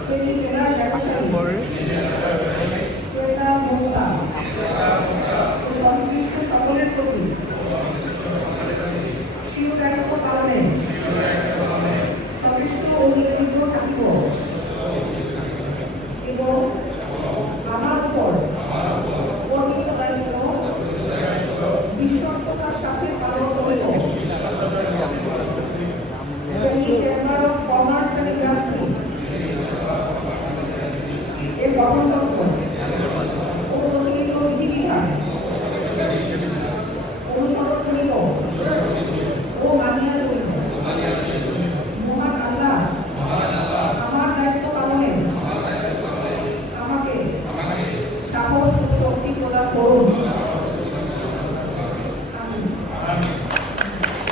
ফেনী জেলার ব্যবসায়ী ক্রেতা ভোক্তা ও সংশ্লিষ্ট সকলের প্রতি স্বীয় দায়িত্ব পালনে সচেষ্ট ও নিবেদিত থাকিব এবং আমার উপর অর্পিত দায়িত্ব বিশ্বস্ততার সাথে পালন করিব। Chamber of commerce and industry এর গঠনতন্ত্র ও প্রচলিত বিধিবিধান অনুসরণ করিব ও মানিয়া চলিব। মহান আল্লাহ আমার দায়িত্ব পালনে আমাকে সাহস